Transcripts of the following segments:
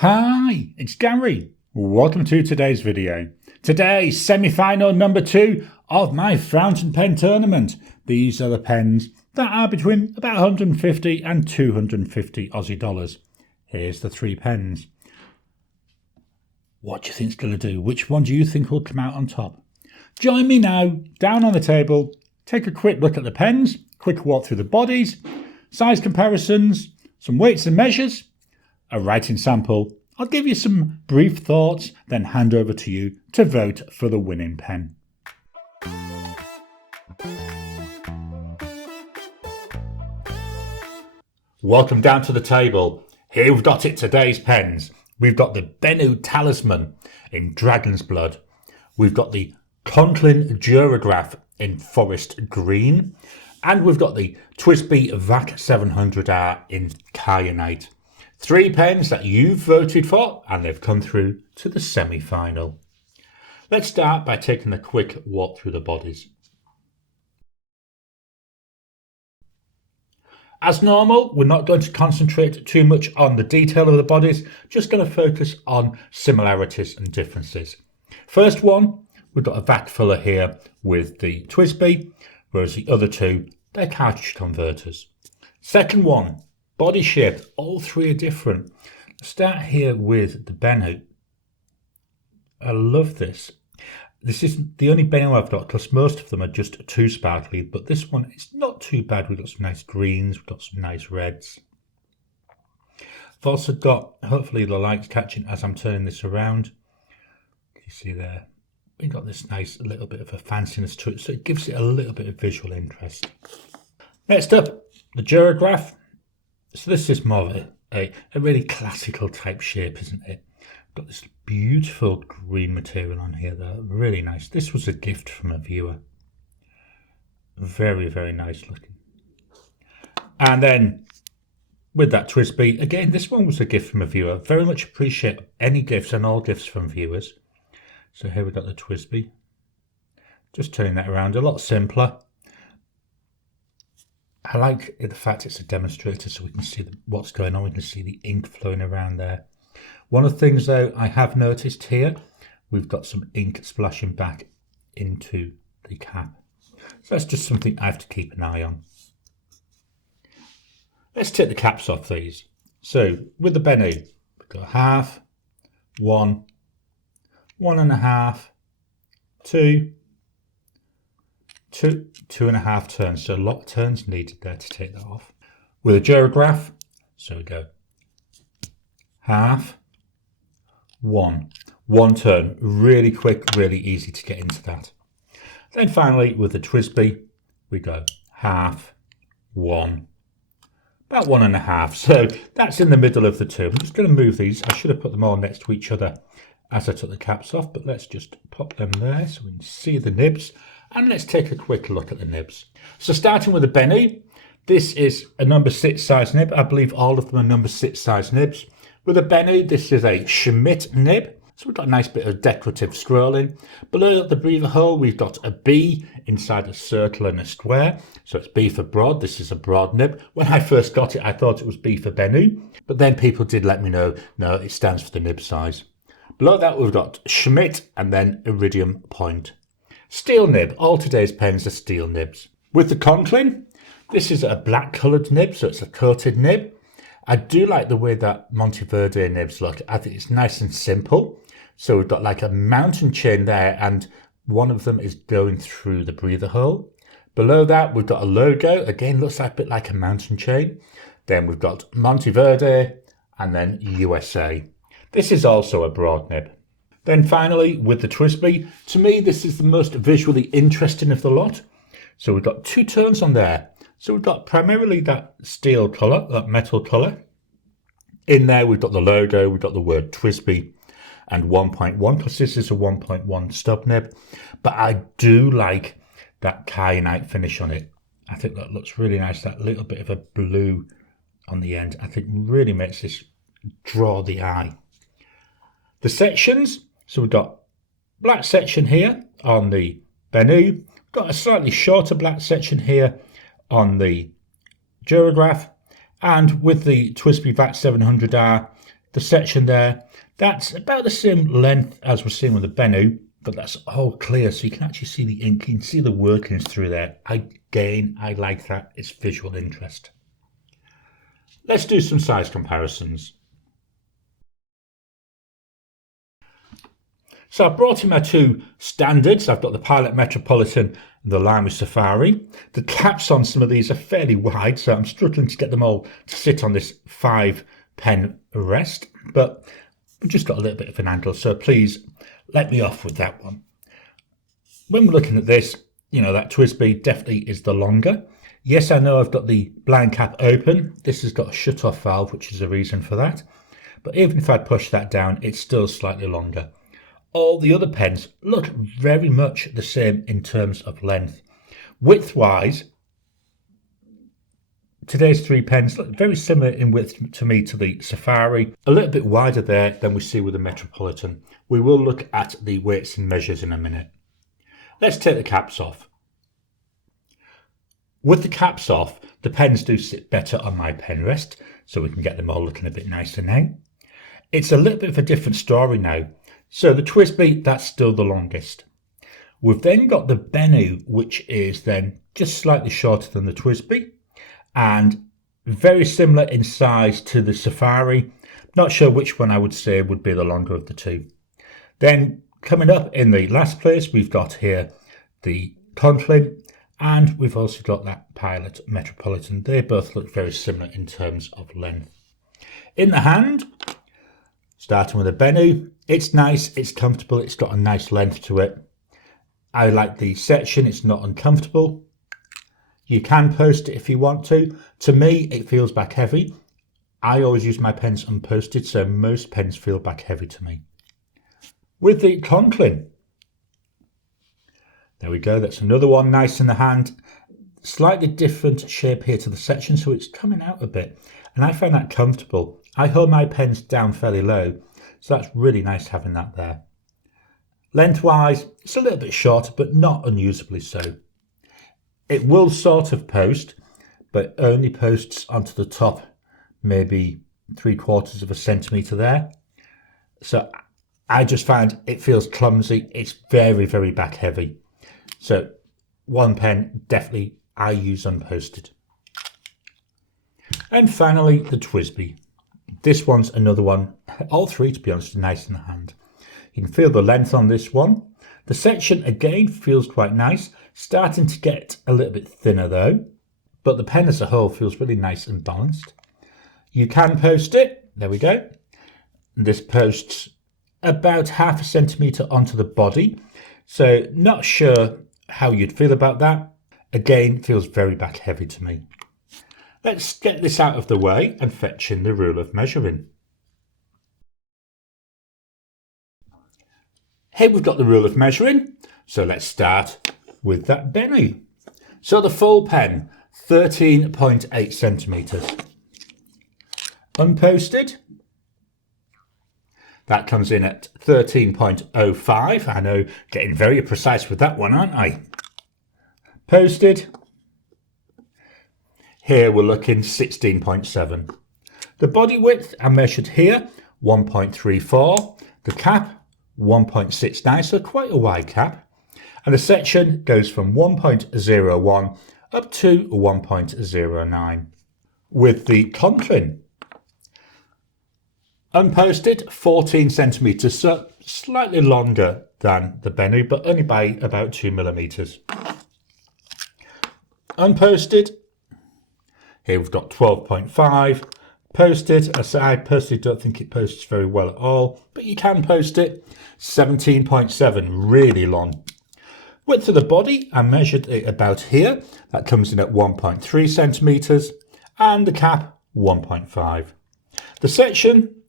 Hi, it's Gary. Welcome to today's video. Today's semi-final number 2 of my fountain pen tournament. These are the pens that are between about 150 and 250 Aussie dollars. Here's the 3 pens. What do you think it's going to do? Which one do you think will come out on top? Join me now, down on the table, take a quick look at the pens, quick walk through the bodies, size comparisons, some weights and measures, a writing sample. I'll give you some brief thoughts, then hand over to you to vote for the winning pen. Welcome down to the table. Here we've got today's pens. We've got the Benu Talisman in Dragon's Blood. We've got the Conklin Duragraph in Forest Green. And we've got the TWSBI VAC 700R in Kyanite. 3 pens that you've voted for, and they've come through to the semi-final. Let's start by taking a quick walk through the bodies. As normal, we're not going to concentrate too much on the detail of the bodies, just going to focus on similarities and differences. First one, we've got a VAC filler here with the TWSBI, whereas the other two, they're cartridge converters. Second one, body shape, all 3 are different. Start here with the Benu. I love this. This is the only Benu I've got because most of them are just too sparkly, but this one is not too bad. We've got some nice greens, we've got some nice reds. I've also got, hopefully the light's catching as I'm turning this around. You see there, we've got this nice little bit of a fanciness to it, so it gives it a little bit of visual interest. Next up, the Duragraph. So this is more of a really classical type shape, isn't it? Got this beautiful green material on here, though. Really nice. This was a gift from a viewer. Very, very nice looking. And then with that TWSBI, again, this one was a gift from a viewer. Very much appreciate any gifts and all gifts from viewers. So here we've got the TWSBI. Just turning that around, a lot simpler. I like the fact it's a demonstrator so we can see what's going on. We can see the ink flowing around there. One of the things though I have noticed here, we've got some ink splashing back into the cap. So that's just something I have to keep an eye on. Let's take the caps off these. So with the Benu, we've got half, 1, 1.5, 2, 2.5 turns, so a lot of turns needed there to take that off. With a Duragraph, so we go half, 1 turn, really quick, really easy to get into that. Then finally with the TWSBI, we go half, 1, about 1.5, so that's in the middle of the two. I'm just going to move these. I should have put them all next to each other as I took the caps off, but let's just pop them there so we can see the nibs. And let's take a quick look at the nibs. So starting with the Benu, this is a number 6 size nib. I believe all of them are number 6 size nibs. With the Benu, this is a Schmidt nib. So we've got a nice bit of decorative scrolling. Below the breather hole, we've got a B inside a circle and a square. So it's B for broad. This is a broad nib. When I first got it, I thought it was B for Benu. But then people did let me know, no, it stands for the nib size. Below that, we've got Schmidt and then Iridium Point. Steel nib. All today's pens are steel nibs. With the Conklin, this is a black coloured nib, so it's a coated nib. I do like the way that Monteverde nibs look. I think it's nice and simple. So we've got like a mountain chain there, and one of them is going through the breather hole. Below that, we've got a logo. Again, looks like a bit like a mountain chain. Then we've got Monteverde and then USA. This is also a broad nib. Then finally, with the TWSBI, to me, this is the most visually interesting of the lot. So we've got 2 tones on there. So we've got primarily that steel colour, that metal colour. In there, we've got the logo, we've got the word TWSBI and 1.1, because this is a 1.1 stub nib. But I do like that kyanite finish on it. I think that looks really nice, that little bit of a blue on the end. I think really makes this draw the eye. The sections. So we've got black section here on the Benu. We've got a slightly shorter black section here on the Duragraph. And with the TWSBI VAC 700R, the section there, that's about the same length as we're seeing with the Benu, but that's all clear, so you can actually see the ink, you can see the workings through there. Again, I like that, it's visual interest. Let's do some size comparisons. So I've brought in my two standards. I've got the Pilot Metropolitan and the Lamy Safari. The caps on some of these are fairly wide, so I'm struggling to get them all to sit on this 5-pen rest, but we've just got a little bit of an angle, so please let me off with that one. When we're looking at this, you know, that TWSBI definitely is the longer. Yes, I know I've got the blind cap open. This has got a shut-off valve, which is a reason for that. But even if I push that down, it's still slightly longer. All the other pens look very much the same in terms of length. Width-wise, today's three pens look very similar in width to me to the Safari. A little bit wider there than we see with the Metropolitan. We will look at the weights and measures in a minute. Let's take the caps off. With the caps off, the pens do sit better on my pen rest, so we can get them all looking a bit nicer now. It's a little bit of a different story now. So the TWSBI, that's still the longest. We've then got the Benu, which is then just slightly shorter than the TWSBI and very similar in size to the Safari. Not sure which one I would say would be the longer of the two. Then coming up in the last place, we've got here the Conklin, and we've also got that Pilot Metropolitan. They both look very similar in terms of length. In the hand, starting with a Benu, it's nice, it's comfortable, it's got a nice length to it. I like the section, it's not uncomfortable. You can post it if you want to. To me, it feels back heavy. I always use my pens unposted, so most pens feel back heavy to me. With the Conklin, there we go, that's another one nice in the hand. Slightly different shape here to the section, so it's coming out a bit. And I find that comfortable. I hold my pens down fairly low, so that's really nice having that there. Lengthwise, it's a little bit shorter, but not unusably so. It will sort of post, but only posts onto the top, maybe 3/4 of a centimetre there. So I just find it feels clumsy. It's very, very back heavy. So one pen definitely I use unposted. And finally, the TWSBI. This one's another one. All three, to be honest, are nice in the hand. You can feel the length on this one. The section, again, feels quite nice. Starting to get a little bit thinner, though. But the pen as a whole feels really nice and balanced. You can post it. There we go. This posts about 1/2 centimetre onto the body. So not sure how you'd feel about that. Again, feels very back heavy to me. Let's get this out of the way and fetch in the rule of measuring. Here we've got the rule of measuring, so let's start with that Benu. So the full pen, 13.8 centimetres. Unposted, that comes in at 13.05. I know, getting very precise with that one, aren't I? Posted, here we're looking 16.7. The body width I measured here, 1.34. The cap, 1.69, so quite a wide cap. And the section goes from 1.01 up to 1.09. With the Conklin, unposted, 14 centimetres, so slightly longer than the Benu, but only by about 2 millimetres. Unposted, here we've got 12.5. Posted, as I personally don't think it posts very well at all, but you can post it. 17.7, really long. Width of the body, I measured it about here. That comes in at 1.3 centimetres, and the cap, 1.5. The section,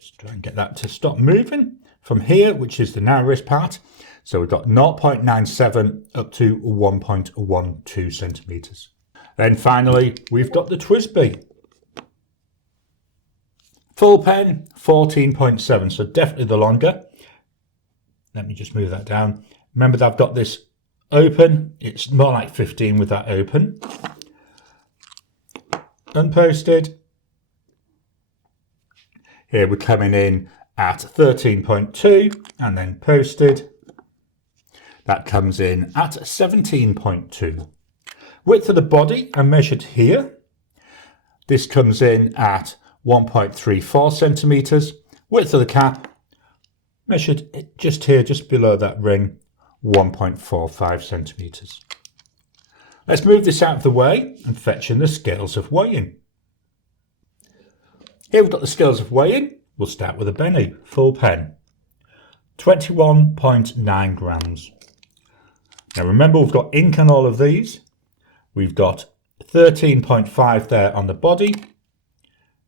just try and get that to stop moving, from here, which is the narrowest part. So we've got 0.97 up to 1.12 centimetres. Then finally, we've got the TWSBI. Full pen, 14.7, so definitely the longer. Let me just move that down. Remember that I've got this open. It's more like 15 with that open. Unposted. Here we're coming in at 13.2 and then posted. That comes in at 17.2. Width of the body I measured here. This comes in at 1.34 centimeters. Width of the cap measured just here, just below that ring, 1.45 centimeters. Let's move this out of the way and fetch in the scales of weighing. Here we've got the scales of weighing. We'll start with a Benu full pen, 21.9 grams. Now remember, we've got ink on all of these. We've got 13.5 there on the body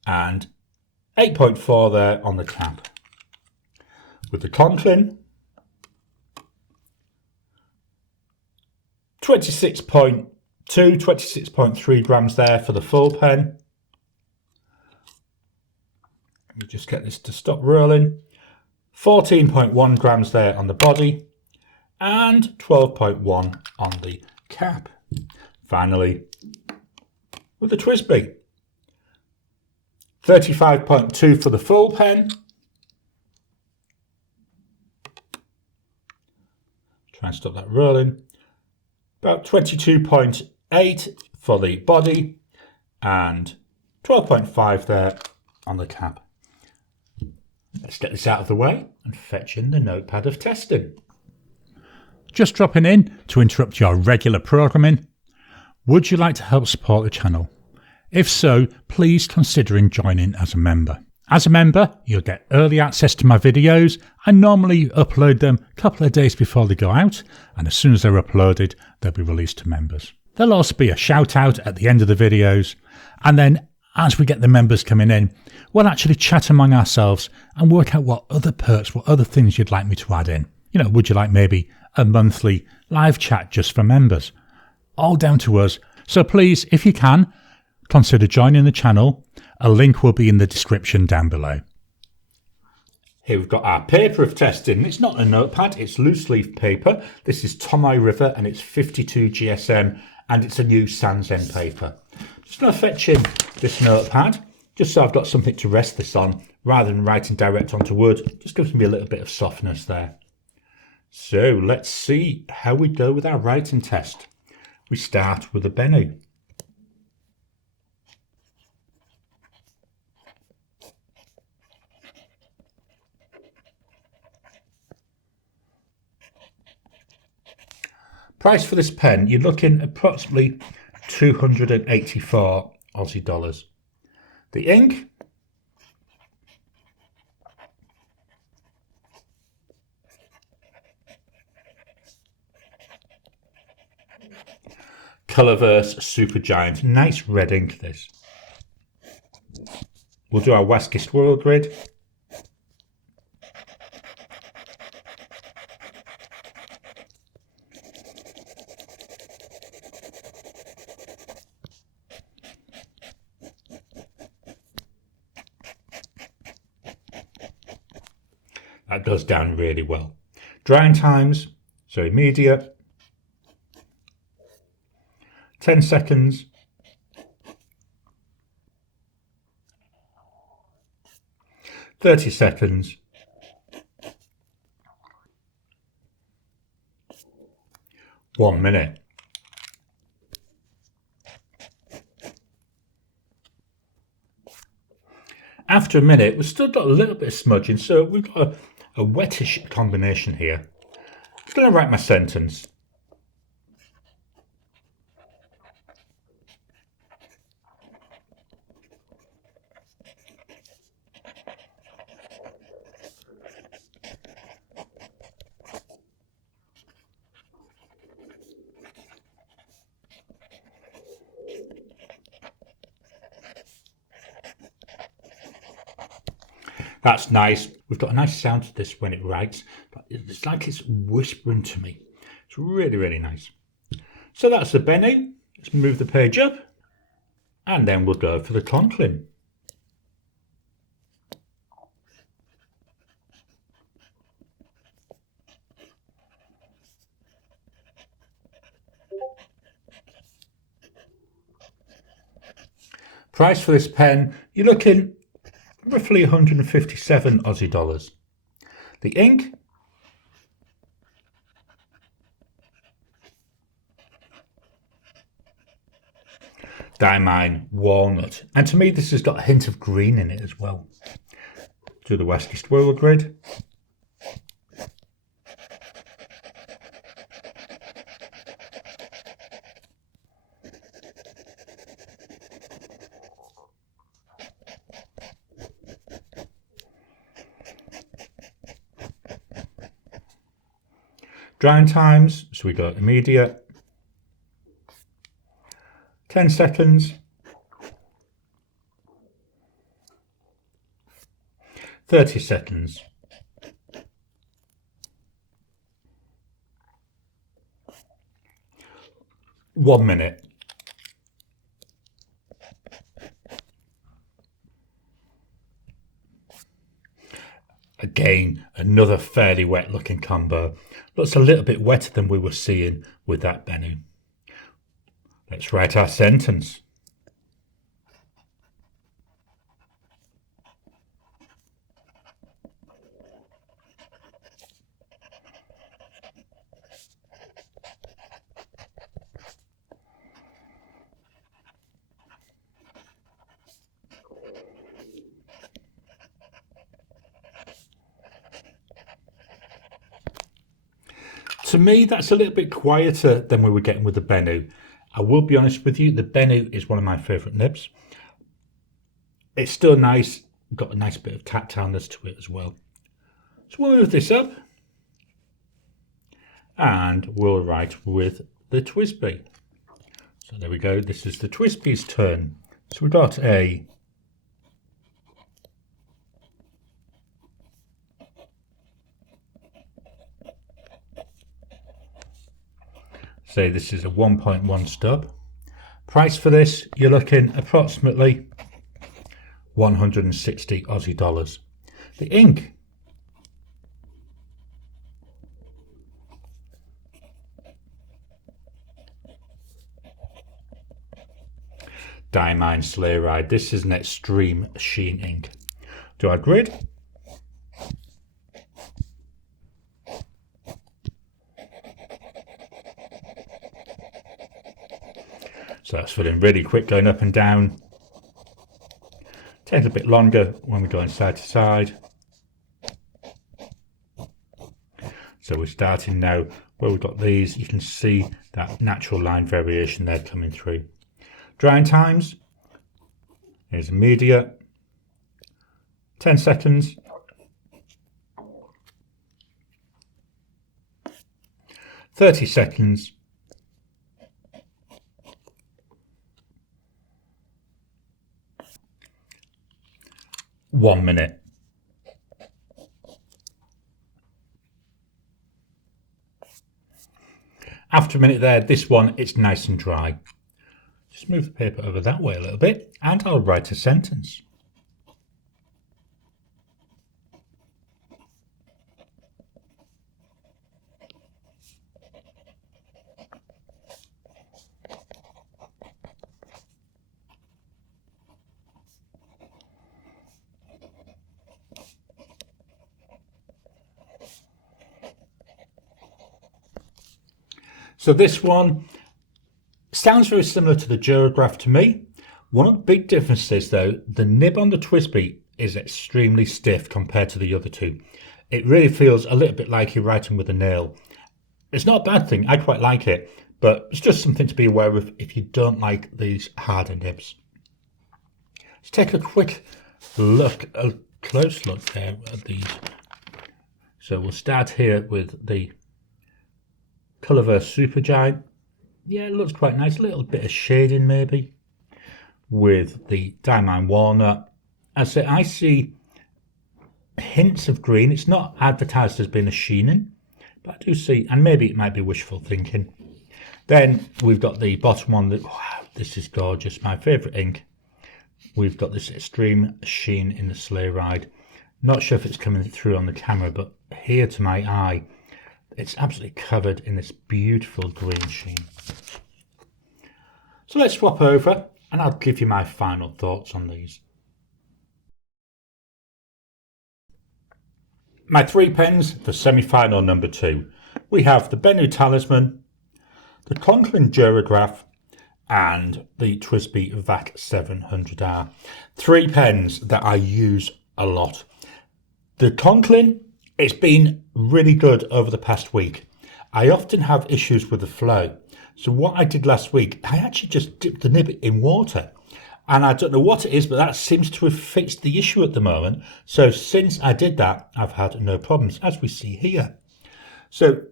and 8.4 there on the cap. With the Conklin, 26.2, 26.3 grams there for the full pen. Let me just get this to stop rolling. 14.1 grams there on the body and 12.1 on the cap. Finally, with the TWSBI, 35.2 for the full pen. Try and stop that rolling. About 22.8 for the body and 12.5 there on the cap. Let's get this out of the way and fetch in the notepad of testing. Just dropping in to interrupt your regular programming. Would you like to help support the channel? If so, please consider joining as a member. As a member, you'll get early access to my videos. I normally upload them a couple of days before they go out, and as soon as they're uploaded, they'll be released to members. There'll also be a shout out at the end of the videos, and then as we get the members coming in, we'll actually chat among ourselves and work out what other perks, what other things you'd like me to add in. You know, would you like maybe a monthly live chat just for members? All down to us. So please, if you can, consider joining the channel. A link will be in the description down below. Here we've got our paper of testing. It's not a notepad, it's loose leaf paper. This is Tomoe River and it's 52 GSM and it's a new Sans Zen paper. Just going to fetch in this notepad just so I've got something to rest this on rather than writing direct onto wood. Just gives me a little bit of softness there. So let's see how we go with our writing test. We start with a Benu. Price for this pen, you're looking approximately 284 Aussie dollars. The ink, Colorverse Supergiant, nice red ink this. We'll do our Wasky Squirrel grid. That goes down really well. Drying times, so immediate. 10 seconds. 30 seconds. 1 minute. After a minute, we've still got a little bit of smudging, so we've got a wettish combination here. I'm just going to write my sentence. That's nice. We've got a nice sound to this when it writes, but it's like it's whispering to me. It's really, really nice. So that's the Benu. Let's move the page up and then we'll go for the Conklin. Price for this pen, you're looking roughly roughly 157 Aussie dollars. The ink, Diamine Walnut, and to me this has got a hint of green in it as well. Do the Wacky Squirrel grid. Drying times, so we go immediate, 10 seconds, 30 seconds, 1 minute. Again, another fairly wet looking combo. Looks a little bit wetter than we were seeing with that Benu. Let's write our sentence. To me, that's a little bit quieter than we were getting with the Benu. I will be honest with you, the Benu is one of my favourite nibs. It's still nice, got a nice bit of tactileness to it as well. So we'll move this up and we'll write with the TWSBI. So there we go, this is the TWSBI's turn. So we got a say this is a 1.1 stub. Price for this, you're looking approximately 160 Aussie dollars. The ink, Diamine Sleigh. This is an extreme sheen ink. Do our grid. So that's filling really quick, going up and down. Takes a bit longer when we're going side to side. So we're starting now where we've got these. You can see that natural line variation there coming through. Drying times is immediate, 10 seconds, 30 seconds, 1 minute. After a minute there, this one, it's nice and dry. Just move the paper over that way a little bit and I'll write a sentence. So this one sounds very similar to the Duragraph to me. One of the big differences though, the nib on the TWSBI is extremely stiff compared to the other two. It really feels a little bit like you're writing with a nail. It's not a bad thing, I quite like it, but it's just something to be aware of if you don't like these harder nibs. Let's take a quick look, a close look there at these. So we'll start here with the Colorverse Supergiant. Yeah, it looks quite nice. A little bit of shading maybe with the Diamine Walnut. I see hints of green. It's not advertised as being a sheening, but I do see, and maybe it might be wishful thinking. Then we've got the bottom one. That, wow, this is gorgeous. My favourite ink. We've got this extreme sheen in the Sleigh Ride. Not sure if it's coming through on the camera, but here to my eye, it's absolutely covered in this beautiful green sheen. So let's swap over and I'll give you my final thoughts on these. My 3 pens for semi-final number 2. We have the Benu Talisman, the Conklin Duragraph, and the TWSBI VAC 700R. 3 pens that I use a lot. The Conklin, it's been really good over the past week. I often have issues with the flow. So what I did last week, I actually just dipped the nib in water. And I don't know what it is, but that seems to have fixed the issue at the moment. So since I did that, I've had no problems, as we see here. So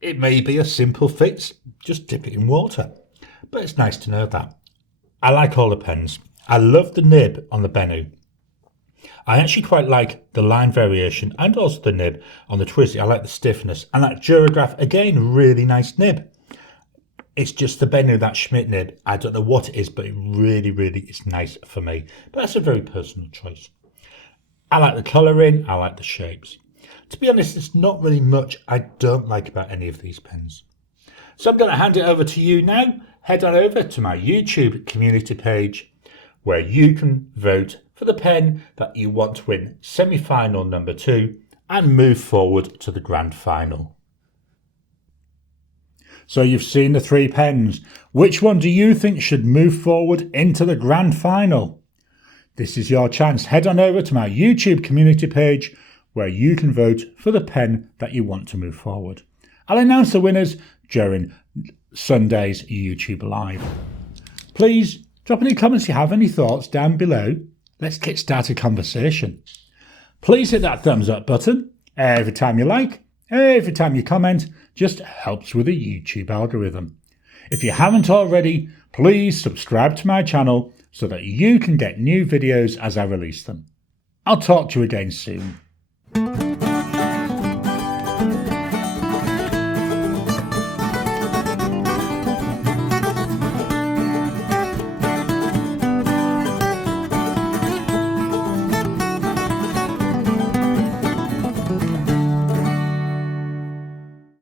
it may be a simple fix, just dip it in water. But it's nice to know that. I like all the pens. I love the nib on the Benu. I actually quite like the line variation and also the nib on the TWSBI. I like the stiffness. And that Duragraph, again, really nice nib. It's just the Benu, that Schmidt nib. I don't know what it is, but it really is nice for me. But that's a very personal choice. I like the colouring. I like the shapes. To be honest, there's not really much I don't like about any of these pens. So I'm going to hand it over to you now. Head on over to my YouTube community page where you can vote for the pen that you want to win semi-final number 2 and move forward to the grand final. So you've seen the 3 pens. Which one do you think should move forward into the grand final? This is your chance. Head on over to my YouTube community page where you can vote for the pen that you want to move forward. I'll announce the winners during Sunday's YouTube Live. Please drop any comments you have, any thoughts down below. Let's kickstart a conversation. Please hit that thumbs up button. Every time you like, every time you comment, just helps with the YouTube algorithm. If you haven't already, please subscribe to my channel so that you can get new videos as I release them. I'll talk to you again soon.